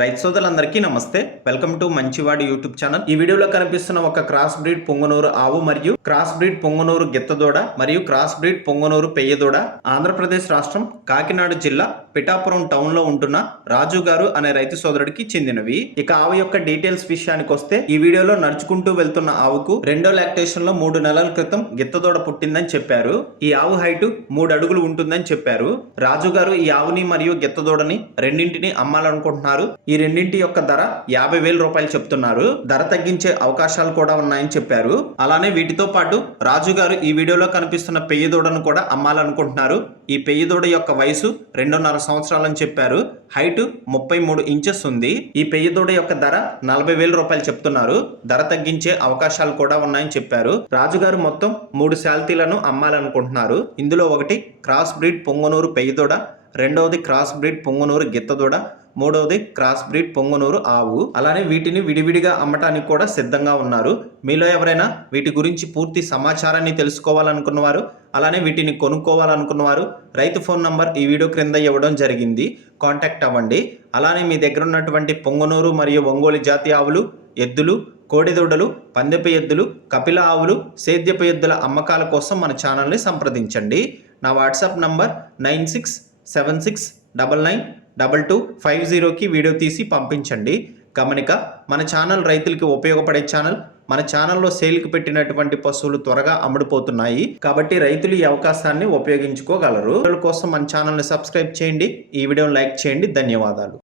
రైతు సోదరులందరికీ నమస్తే. వెల్కమ్ టు మంచివాడి యూట్యూబ్ ఛానల్. ఈ వీడియోలో కనిపిస్తున్న ఒక క్రాస్ బ్రీడ్ పొంగనూరు ఆవు మరియు క్రాస్ బ్రీడ్ పొంగనూరు గిత్తదూడ మరియు క్రాస్ బ్రీడ్ పొంగనూరు పెయ్యదూడ ఆంధ్రప్రదేశ్ రాష్ట్రం కాకినాడ జిల్లా పిఠాపురం టౌన్ లో ఉంటున్న రాజు గారు అనే రైతు సోదరుడికి చెందినవి. ఇక ఆవు యొక్క డీటెయిల్స్ విషయానికి వస్తే, ఈ వీడియోలో నడుచుకుంటూ వెళ్తున్న ఆవుకు రెండో లాక్టేషన్ లో 3 నెలల క్రితం గిత్తదూడ పుట్టిందని చెప్పారు. ఈ ఆవు హైట్ 3 అడుగులు ఉంటుందని చెప్పారు. రాజు గారు ఈ ఆవుని మరియు గిత్తదూడని రెండింటిని అమ్మాలనుకుంటున్నారు. ఈ రెండింటి యొక్క ధర 50,000 రూపాయలు చెప్తున్నారు. ధర తగ్గించే అవకాశాలు కూడా ఉన్నాయని చెప్పారు. అలానే వీటితో పాటు రాజు గారు ఈ వీడియోలో కనిపిస్తున్న పెయ్యదూడను కూడా అమ్మాలనుకుంటున్నారు. ఈ పెయ్యదూడ యొక్క వయసు 2.5 సంవత్సరాలని చెప్పారు. హైట్ 33 ఇంచెస్ ఉంది. ఈ పెయ్యదూడ యొక్క ధర 40,000 రూపాయలు చెప్తున్నారు. ధర తగ్గించే అవకాశాలు కూడా ఉన్నాయని చెప్పారు. రాజుగారు మొత్తం 3 శాల్తీలను అమ్మాలనుకుంటున్నారు. ఇందులో ఒకటి క్రాస్ బ్రీడ్ పొంగనూరు పెయ్యదూడ, రెండవది క్రాస్ బ్రీడ్ పొంగనూరు గిత్తదూడ, మూడవది క్రాస్ బ్రీడ్ పొంగనూరు ఆవు. అలానే వీటిని విడివిడిగా అమ్మటానికి కూడా సిద్ధంగా ఉన్నారు. మీలో ఎవరైనా వీటి గురించి పూర్తి సమాచారాన్ని తెలుసుకోవాలనుకున్నవారు, అలానే వీటిని కొనుక్కోవాలనుకున్నవారు రైతు ఫోన్ నంబర్ ఈ వీడియో క్రింద ఇవ్వడం జరిగింది. కాంటాక్ట్ అవ్వండి. అలానే మీ దగ్గర ఉన్నటువంటి పొంగనూరు మరియు ఒంగోలు జాతి ఆవులు, ఎద్దులు, కోడిదూడలు, పందెపు ఎద్దులు, కపిల ఆవులు, సేద్యపు ఎద్దుల అమ్మకాల కోసం మన ఛానల్ని సంప్రదించండి. నా వాట్సాప్ నంబర్ 9676999250కి వీడియో తీసి పంపించండి. గమనిక, మన ఛానల్ రైతులకి ఉపయోగపడే ఛానల్. మన ఛానల్లో సేల్కి పెట్టినటువంటి పశువులు త్వరగా అమ్ముడుపోతున్నాయి కాబట్టి రైతులు ఈ అవకాశాన్ని ఉపయోగించుకోగలరు. వీడియోల కోసం మన ఛానల్ని సబ్స్క్రైబ్ చేయండి. ఈ వీడియోని లైక్ చేయండి. ధన్యవాదాలు.